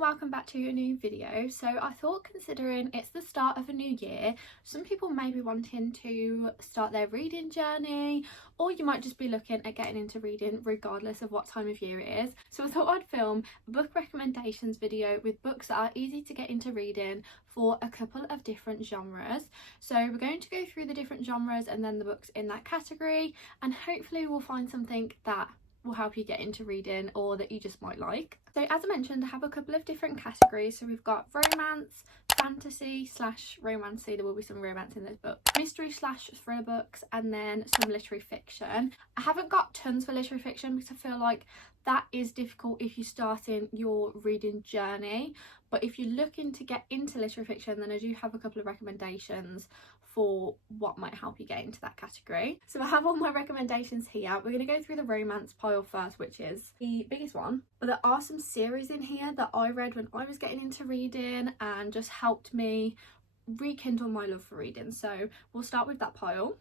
Welcome back to a new video. So I thought, considering it's the start of a new year, some people may be wanting to start their reading journey, or you might just be looking at getting into reading regardless of what time of year it is. So I thought I'd film a book recommendations video with books that are easy to get into reading for a couple of different genres. So we're going to go through the different genres and then the books in that category, and hopefully we'll find something that will help you get into reading or that you just might like. So as I mentioned, I have a couple of different categories. So we've got romance, fantasy / romancy, there will be some romance in this book, mystery / thriller books, and then some literary fiction. I haven't got tons for literary fiction because I feel like that is difficult if you're starting your reading journey, but if you're looking to get into literary fiction, then I do have a couple of recommendations for what might help you get into that category. So I have all my recommendations here. We're going to go through the romance pile first, which is the biggest one, but there are some series in here that I read when I was getting into reading and just helped me rekindle my love for reading. So we'll start with that pile.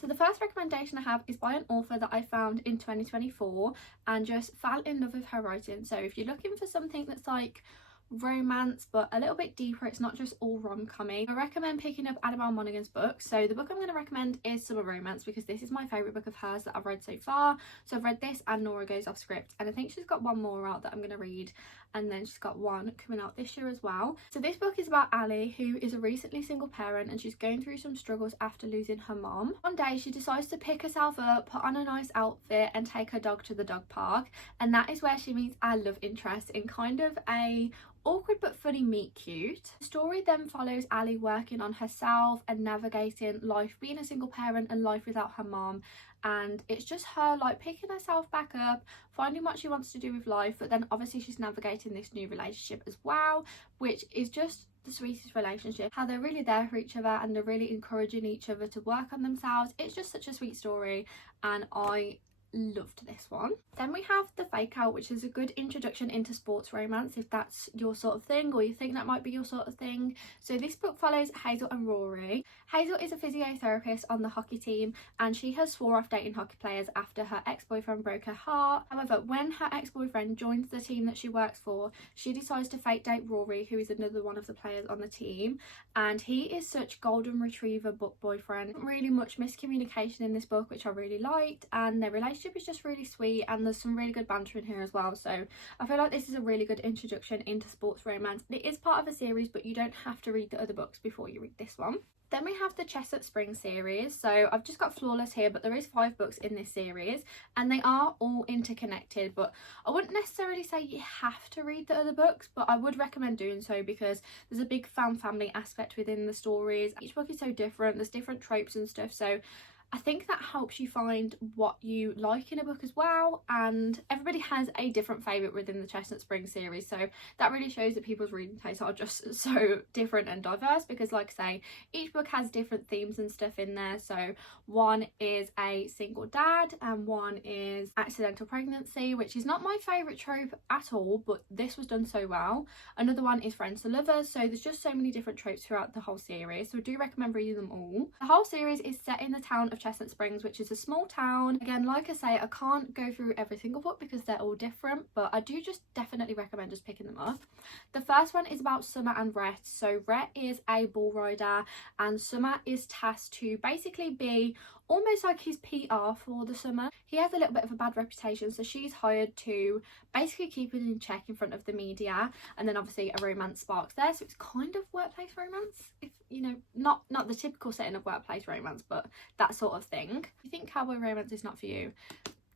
So the first recommendation I have is by an author that I found in 2024 and just fell in love with her writing. So if you're looking for something that's like romance but a little bit deeper, it's not just all rom-commy, I recommend picking up Annabelle Monaghan's book. So the book I'm going to recommend is Summer Romance because this is my favourite book of hers that I've read so far. So I've read this and Nora Goes Off Script, and I think she's got one more out that I'm going to read, and then she's got one coming out this year as well. So this book is about Ali, who is a recently single parent, and she's going through some struggles after losing her mom. One day she decides to pick herself up, put on a nice outfit and take her dog to the dog park, and that is where she meets our love interest in kind of a awkward but funny meet cute. The story then follows Ali working on herself and navigating life being a single parent and life without her mom, and it's just her like picking herself back up, finding what she wants to do with life, but then obviously she's navigating this new relationship as well, which is just the sweetest relationship. How they're really there for each other and they're really encouraging each other to work on themselves. It's just such a sweet story and I loved this one. Then we have The Fake Out, which is a good introduction into sports romance if that's your sort of thing or you think that might be your sort of thing. So this book follows Hazel and Rory. Hazel is a physiotherapist on the hockey team and she has swore off dating hockey players after her ex-boyfriend broke her heart. However, when her ex-boyfriend joins the team that she works for, she decides to fake date Rory, who is another one of the players on the team, and he is such golden retriever book boyfriend. Really much miscommunication in this book, which I really liked, and their relationship is just really sweet and there's some really good banter in here as well. So I feel like this is a really good introduction into sports romance. It is part of a series, but you don't have to read the other books before you read this one. Then we have the Chestnut Springs series. So I've just got Flawless here, but there is 5 books in this series and they are all interconnected, but I wouldn't necessarily say you have to read the other books, but I would recommend doing so because there's a big fan family aspect within the stories. Each book is so different, there's different tropes and stuff, so I think that helps you find what you like in a book as well, and everybody has a different favourite within the Chestnut Springs series, so that really shows that people's reading tastes are just so different and diverse because, like I say, each book has different themes and stuff in there. So one is a single dad and one is accidental pregnancy, which is not my favourite trope at all, but this was done so well. Another one is friends to lovers, so there's just so many different tropes throughout the whole series, so I do recommend reading them all. The whole series is set in the town of Chestnut Springs, which is a small town. Again, like I say, I can't go through every single book because they're all different, but I do just definitely recommend just picking them up. The first one is about Summer and Rhett. So Rhett is a bull rider and Summer is tasked to basically be almost like his PR for the summer. He has a little bit of a bad reputation, so she's hired to basically keep it in check in front of the media, and then obviously a romance sparks there, so it's kind of workplace romance, if you know, not the typical setting of workplace romance, but that sort of thing. If you think cowboy romance is not for you,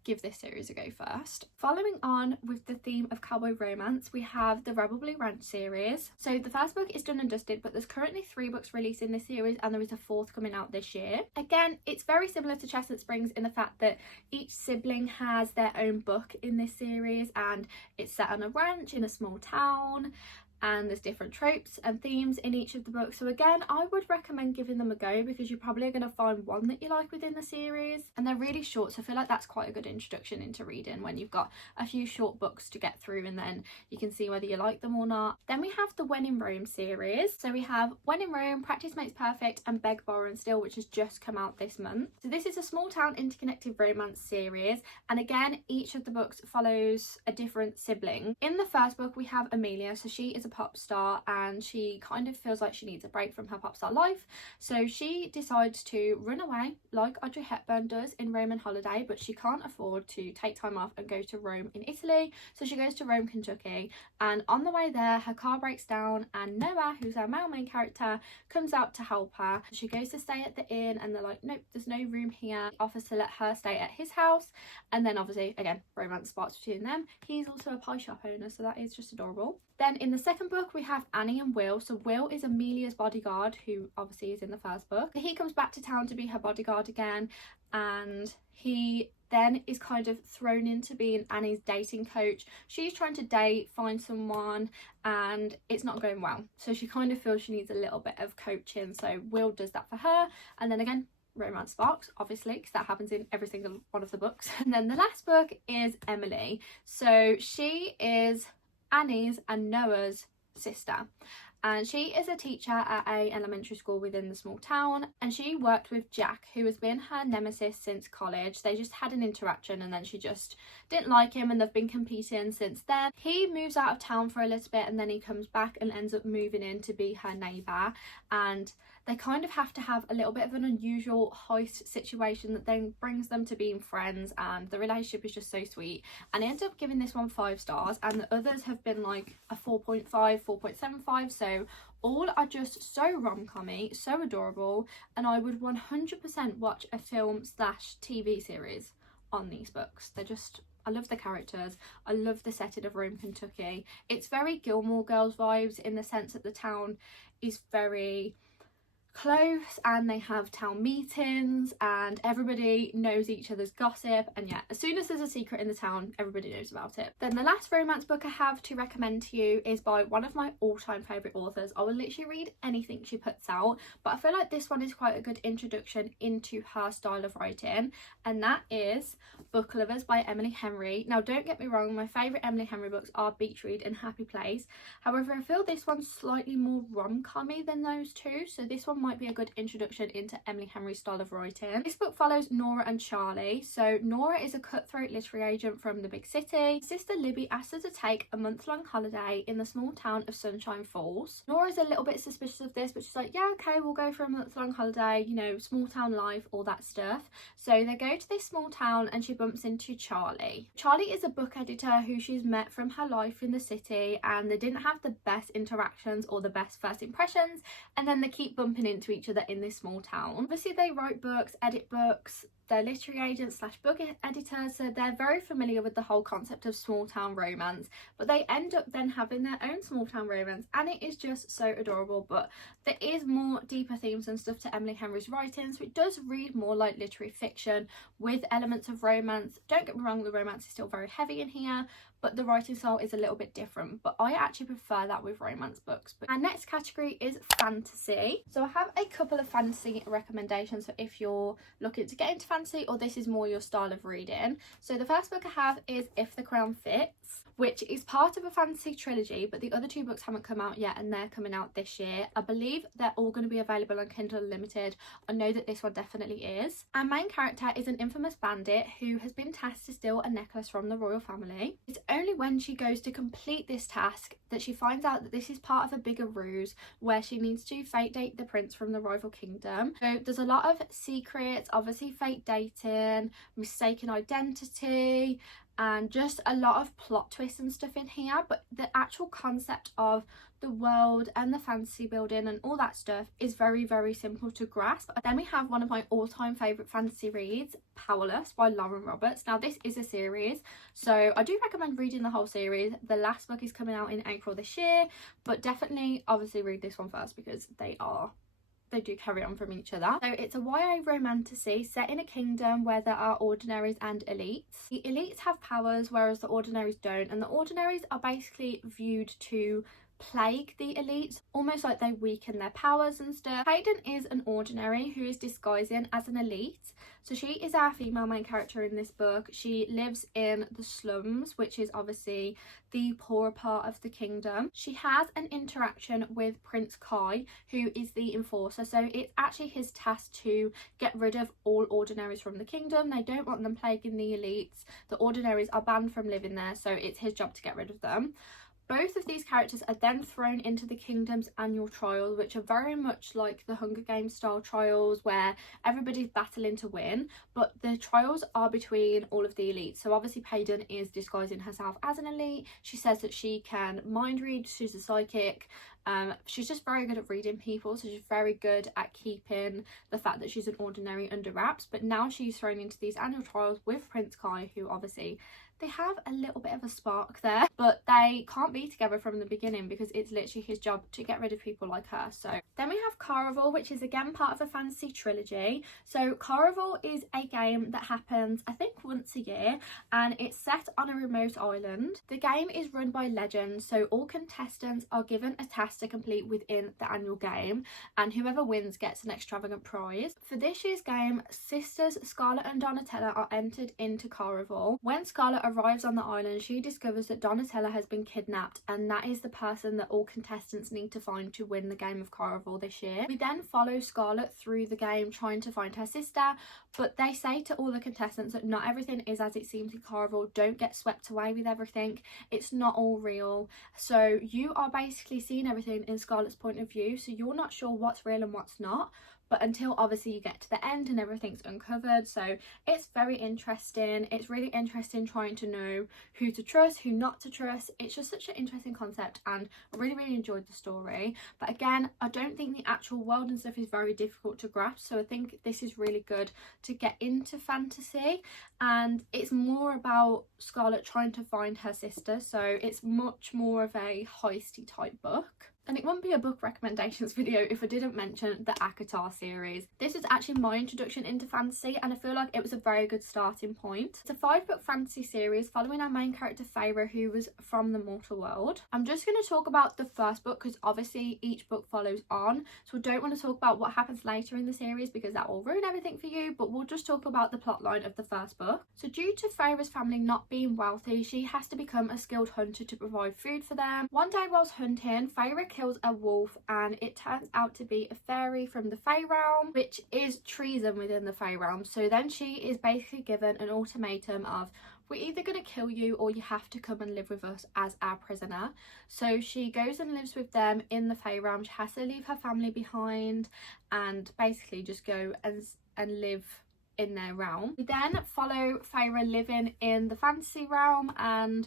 give this series a go first. Following on with the theme of cowboy romance, we have the Rebel Blue Ranch series. So the first book is done and dusted, but there's currently 3 books released in this series and there is a 4th coming out this year. Again, it's very similar to Chestnut Springs in the fact that each sibling has their own book in this series and it's set on a ranch in a small town. and there's different tropes and themes in each of the books. So again, I would recommend giving them a go because you're probably going to find one that you like within the series, and they're really short, so I feel like that's quite a good introduction into reading when you've got a few short books to get through, and then you can see whether you like them or not. Then we have the When in Rome series. So we have When in Rome, Practice Makes Perfect, and Beg, Borrow and Steal, which has just come out this month. So this is a small town interconnected romance series, and again, each of the books follows a different sibling. In the first book we have Amelia. So she is a pop star and she kind of feels like she needs a break from her pop star life, so she decides to run away like Audrey Hepburn does in Rome and Holiday, but she can't afford to take time off and go to Rome in Italy, so she goes to Rome, Kentucky, and on the way there her car breaks down and Noah, who's our male main character, comes out to help her. She goes to stay at the inn and they're like, nope, there's no room here. He offers to let her stay at his house, and then obviously again romance sparks between them. He's also a pie shop owner, so that is just adorable. Then in the second book we have Annie and Will. So Will is Amelia's bodyguard, who obviously is in the first book. He comes back to town to be her bodyguard again, and he then is kind of thrown into being Annie's dating coach. She's trying to date, find someone, and it's not going well, so she kind of feels she needs a little bit of coaching, so Will does that for her, and then again romance sparks, obviously, because that happens in every single one of the books. And then the last book is Emily. So she is Annie's and Noah's sister, and she is a teacher at a elementary school within the small town, and she worked with Jack, who has been her nemesis since college. They just had an interaction and then she just didn't like him, and they've been competing since then. He moves out of town for a little bit and then he comes back and ends up moving in to be her neighbour, and they kind of have to have a little bit of an unusual heist situation that then brings them to being friends, and the relationship is just so sweet. And I ended up giving this one 5 stars, and the others have been like a 4.5, 4.75, so all are just so rom-commy, so adorable, and I would 100% watch a film / TV series on these books. They're just, I love the characters, I love the setting of Rome, Kentucky. It's very Gilmore Girls vibes in the sense that the town is very close and they have town meetings and everybody knows each other's gossip, and yeah, as soon as there's a secret in the town everybody knows about it. Then the last romance book I have to recommend to you is by one of my all-time favourite authors. I will literally read anything she puts out, but I feel like this one is quite a good introduction into her style of writing, and that is Book Lovers by Emily Henry. Now don't get me wrong, my favourite Emily Henry books are Beach Read and Happy Place, however I feel this one's slightly more rom-commy than those two, so this one might be a good introduction into Emily Henry's style of writing. This book follows Nora and Charlie. So Nora is a cutthroat literary agent from the big city. Sister Libby asks her to take a month-long holiday in the small town of Sunshine Falls. Nora's a little bit suspicious of this, but she's like, yeah, okay, we'll go for a month-long holiday, you know, small town life, all that stuff. So they go to this small town and she bumps into Charlie. Charlie is a book editor who she's met from her life in the city, and they didn't have the best interactions or the best first impressions, and then they keep bumping into each other in this small town. Obviously they write books, edit books, they're literary agents / book editors, so they're very familiar with the whole concept of small town romance, but they end up then having their own small town romance, and it is just so adorable. But there is more deeper themes and stuff to Emily Henry's writing, so it does read more like literary fiction with elements of romance. Don't get me wrong, the romance is still very heavy in here, but the writing style is a little bit different, but I actually prefer that with romance books. But our next category is fantasy. So I have a couple of fantasy recommendations for if you're looking to get into fantasy or this is more your style of reading. So the first book I have is If the Crown Fits, which is part of a fantasy trilogy, but the other 2 books haven't come out yet and they're coming out this year. I believe they're all going to be available on Kindle Unlimited. I know that this one definitely is. Our main character is an infamous bandit who has been tasked to steal a necklace from the royal family. It's only when she goes to complete this task that she finds out that this is part of a bigger ruse where she needs to fake date the prince from the rival kingdom. So there's a lot of secrets, obviously fake dating, mistaken identity, and just a lot of plot twists and stuff in here, but the actual concept of the world and the fantasy building and all that stuff is very, very simple to grasp. Then we have one of my all-time favourite fantasy reads, Powerless by Lauren Roberts. Now this is a series, so I do recommend reading the whole series. The last book is coming out in April this year, but definitely obviously read this one first because they do carry on from each other. So it's a YA romantasy set in a kingdom where there are ordinaries and elites. The elites have powers whereas the ordinaries don't, and the ordinaries are basically viewed to plague the elites, almost like they weaken their powers and stuff. Hayden is an ordinary who is disguising as an elite. So she is our female main character in this book. She lives in the slums, which is obviously the poorer part of the kingdom. She has an interaction with Prince Kai, who is the enforcer. So it's actually his task to get rid of all ordinaries from the kingdom. They don't want them plaguing the elites. The ordinaries are banned from living there, so it's his job to get rid of them. Both of these characters are then thrown into the kingdom's annual trials, which are very much like the Hunger Games style trials where everybody's battling to win, but the trials are between all of the elites. So obviously Hayden is disguising herself as an elite. She says that she can mind read, she's a psychic. She's just very good at reading people, so she's very good at keeping the fact that she's an ordinary under wraps. But now she's thrown into these annual trials with Prince Kai, who obviously they have a little bit of a spark there, but they can't be together from the beginning because it's literally his job to get rid of people like her. So then we have Caraval, which is again part of a fantasy trilogy. So Caraval is a game that happens I think once a year, and it's set on a remote island. The game is run by legends, so all contestants are given a task to complete within the annual game, and whoever wins gets an extravagant prize. For this year's game, sisters Scarlett and Donatella are entered into Caraval. When Scarlett arrives on the island, she discovers that Donatella has been kidnapped, and that is the person that all contestants need to find to win the game of Caraval this year. We then follow Scarlett through the game trying to find her sister, but they say to all the contestants that not everything is as it seems in Caraval. Don't get swept away with everything. It's not all real. So you are basically seeing everything in Scarlett's point of view, so you're not sure what's real and what's not. But until obviously you get to the end and everything's uncovered. So it's very interesting. It's really interesting trying to know who to trust, who not to trust. It's just such an interesting concept, and I really enjoyed the story. But again, I don't think the actual world and stuff is very difficult to grasp, so I think this is really good to get into fantasy. And it's more about Scarlett trying to find her sister, so it's much more of a heisty type book. And it wouldn't be a book recommendations video if I didn't mention the ACOTAR series. This was actually my introduction into fantasy, and I feel like it was a very good starting point. It's a 5-book fantasy series following our main character Feyre, who was from the mortal world. I'm just going to talk about the first book because obviously each book follows on, so I don't want to talk about what happens later in the series because that will ruin everything for you, but we'll just talk about the plotline of the first book. So due to Feyre's family not being wealthy, she has to become a skilled hunter to provide food for them. One day whilst hunting, Feyre kills a wolf, and it turns out to be a fairy from the Fey realm, which is treason within the Fey realm. So then she is basically given an ultimatum of, we're either going to kill you or you have to come and live with us as our prisoner. So she goes and lives with them in the Fey realm. She has to leave her family behind and basically just go and live in their realm. We then follow Feyre living in the fantasy realm and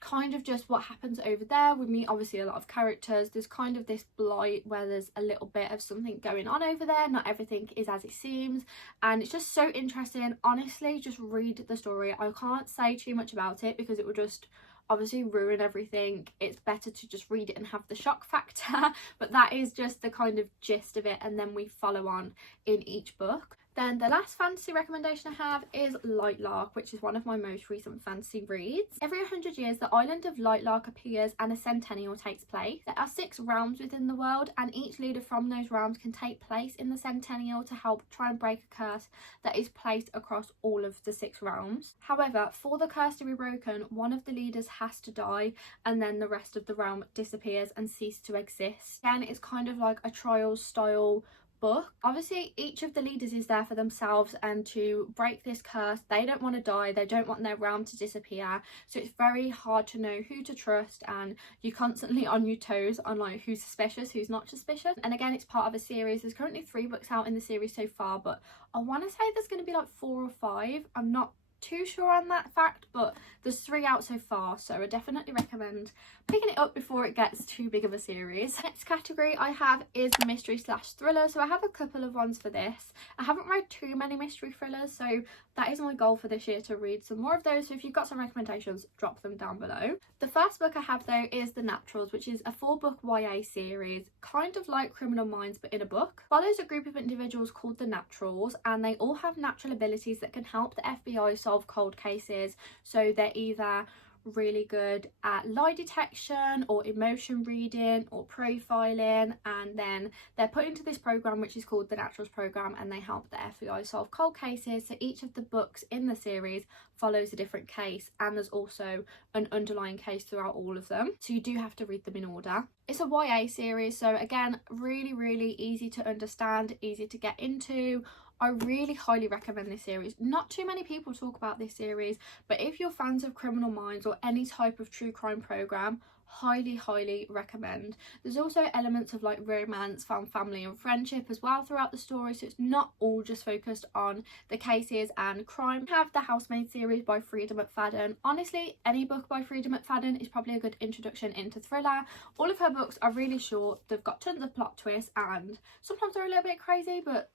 kind of just what happens over there. We meet obviously a lot of characters. There's kind of this blight where there's a little bit of something going on over there. Not everything is as it seems, and it's just so interesting. Honestly, just read the story. I can't say too much about it because it will just obviously ruin everything. It's better to just read it and have the shock factor, but that is just the kind of gist of it, and then we follow on in each book. Then the last fantasy recommendation I have is Lightlark, which is one of my most recent fantasy reads. Every 100 years, the island of Lightlark appears and a centennial takes place. There are 6 realms within the world, and each leader from those realms can take place in the centennial to help try and break a curse that is placed across all of the 6 realms. However, for the curse to be broken, one of the leaders has to die, and then the rest of the realm disappears and cease to exist. Again, it's kind of like a trials style book. Obviously each of the leaders is there for themselves and to break this curse. They don't want to die, they don't want their realm to disappear, so it's very hard to know who to trust, and you're constantly on your toes on like who's suspicious, who's not suspicious. And again, it's part of a series. There's currently 3 books out in the series so far, but I want to say there's going to be like 4 or 5. I'm not too sure on that fact, but there's 3 out so far, so I definitely recommend picking it up before it gets too big of a series. Next category I have is mystery slash thriller, so I have a couple of ones for this. I haven't read too many mystery thrillers, so that is my goal for this year, to read some more of those. So if you've got some recommendations, drop them down below. The first book I have though is The Naturals, which is a 4-book YA series, kind of like Criminal Minds but in a book. Follows a group of individuals called the Naturals, and they all have natural abilities that can help the FBI solve cold cases. So they're either really good at lie detection or emotion reading or profiling, and then they're put into this program which is called the Naturals program, and they help the FBI solve cold cases. So each of the books in the series follows a different case, and there's also an underlying case throughout all of them, so you do have to read them in order. It's a YA series, so again, really easy to understand, easy to get into. I really highly recommend this series. Not too many people talk about this series, but if you're fans of Criminal Minds or any type of true crime program, highly recommend. There's also elements of like romance, found family and friendship as well throughout the story, so it's not all just focused on the cases and crime. We have the Housemaid series by Frida McFadden. Honestly, any book by Frida McFadden is probably a good introduction into thriller. All of her books are really short, they've got tons of plot twists, and sometimes they're a little bit crazy, but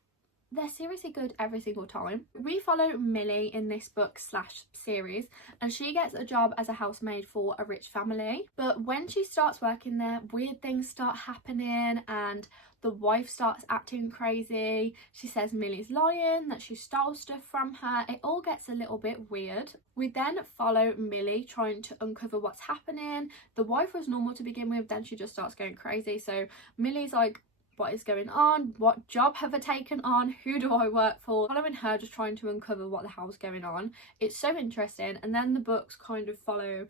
they're seriously good every single time. We follow Millie in this book slash series, and she gets a job as a housemaid for a rich family, but when she starts working there, weird things start happening and the wife starts acting crazy. She says Millie's lying, that she stole stuff from her. It all gets a little bit weird. We then follow Millie trying to uncover what's happening. The wife was normal to begin with, then she just starts going crazy, so Millie's like, what is going on? What job have I taken on? Who do I work for? Following her, just trying to uncover what the hell's going on. It's so interesting, and then the books kind of follow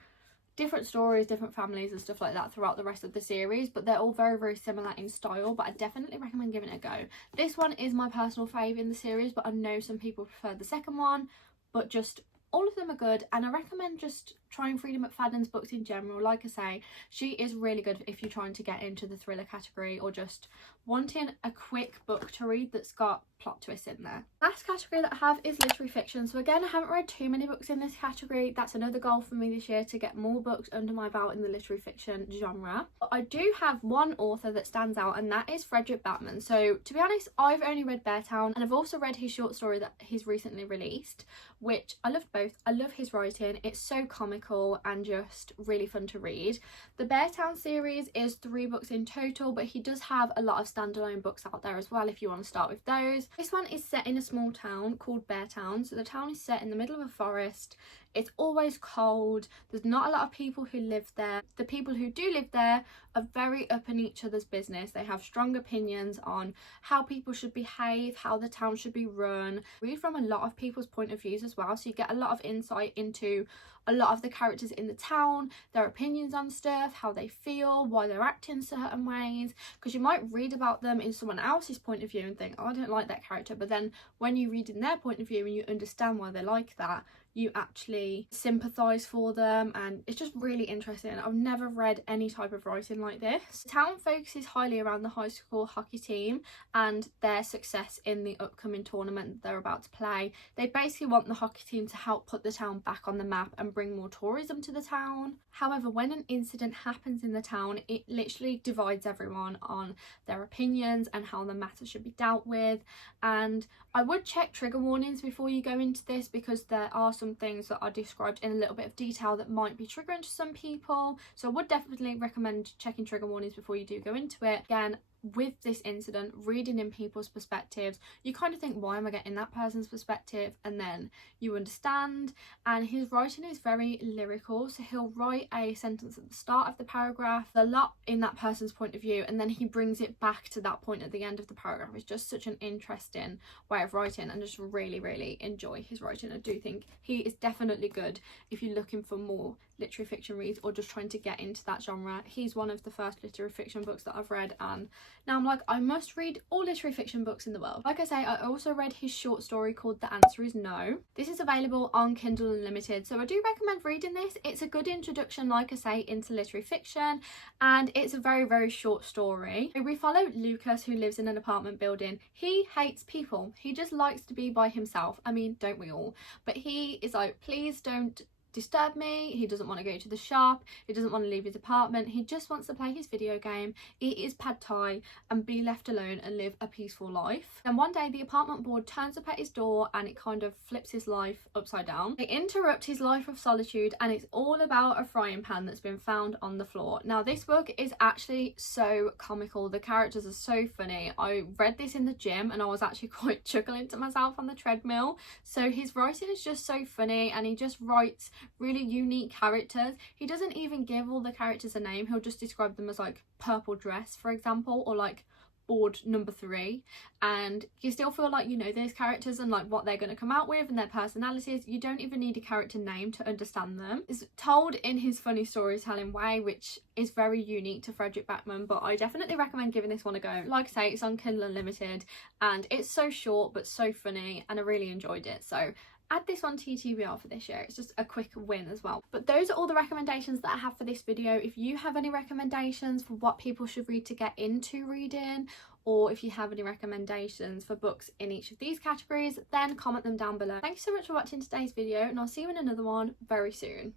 different stories, different families and stuff like that throughout the rest of the series, but they're all very similar in style. But I definitely recommend giving it a go. This one is my personal fave in the series, but I know some people prefer the second one, but just all of them are good, and I recommend just trying Frida McFadden's books in general. Like I say, she is really good if you're trying to get into the thriller category or just wanting a quick book to read that's got plot twists in there. Last category that I have is literary fiction. So again, I haven't read too many books in this category. That's another goal for me this year, to get more books under my belt in the literary fiction genre. But I do have one author that stands out, and that is Frederick Bateman. So to be honest, I've only read Beartown, and I've also read his short story that he's recently released, which I loved both. I love his writing. It's so comical and just really fun to read. The Beartown series is 3 books in total, but he does have a lot of standalone books out there as well if you want to start with those. This one is set in a small town called Beartown. So the town is set in the middle of a forest. It's always cold. There's not a lot of people who live there. The people who do live there are very up in each other's business. They have strong opinions on how people should behave, how the town should be run. Read from a lot of people's point of views as well, so you get a lot of insight into a lot of the characters in the town, their opinions on stuff, how they feel, why they're acting certain ways, because you might read about them in someone else's point of view and think, oh, I don't like that character, but then when you read in their point of view and you understand why they're like that, you actually sympathise for them, and it's just really interesting. I've never read any type of writing like this. The town focuses highly around the high school hockey team and their success in the upcoming tournament that they're about to play. They basically want the hockey team to help put the town back on the map and bring more tourism to the town. However, when an incident happens in the town, it literally divides everyone on their opinions and how the matter should be dealt with. And I would check trigger warnings before you go into this, because there are some things that are described in a little bit of detail that might be triggering to some people. So I would definitely recommend checking trigger warnings before you do go into it. Again, with this incident, reading in people's perspectives, you kind of think, why am I getting that person's perspective? And then you understand. And his writing is very lyrical, so he'll write a sentence at the start of the paragraph, a lot in that person's point of view, and then he brings it back to that point at the end of the paragraph. It's just such an interesting way of writing, and just really enjoy his writing. I do think he is definitely good if you're looking for more literary fiction reads or just trying to get into that genre. He's one of the first literary fiction books that I've read, and now I'm like, I must read all literary fiction books in the world. Like I say, I also read his short story called The Answer Is No. This is available on Kindle Unlimited, so I do recommend reading this. It's a good introduction, like I say, into literary fiction, and it's a very short story. We follow Lucas, who lives in an apartment building. He hates people. He just likes to be by himself. I mean, don't we all? But he is like, please don't disturb me. He doesn't want to go to the shop, he doesn't want to leave his apartment, he just wants to play his video game, eat his pad thai and be left alone and live a peaceful life. And one day the apartment board turns up at his door and it kind of flips his life upside down. They interrupt his life of solitude, and it's all about a frying pan that's been found on the floor. Now this book is actually so comical, the characters are so funny. I read this in the gym and I was actually quite chuckling to myself on the treadmill. So his writing is just so funny, and he just writes really unique characters. He doesn't even give all the characters a name, he'll just describe them as like purple dress, for example, or like board number 3, and you still feel like you know those characters and like what they're going to come out with and their personalities. You don't even need a character name to understand them. It's told in his funny storytelling way, which is very unique to Frederick Backman, but I definitely recommend giving this one a go. Like I say, it's on Kindle Unlimited and it's so short but so funny, and I really enjoyed it, so add this one to your TBR for this year. It's just a quick win as well. But those are all the recommendations that I have for this video. If you have any recommendations for what people should read to get into reading, or if you have any recommendations for books in each of these categories, then comment them down below. Thank you so much for watching today's video, and I'll see you in another one very soon.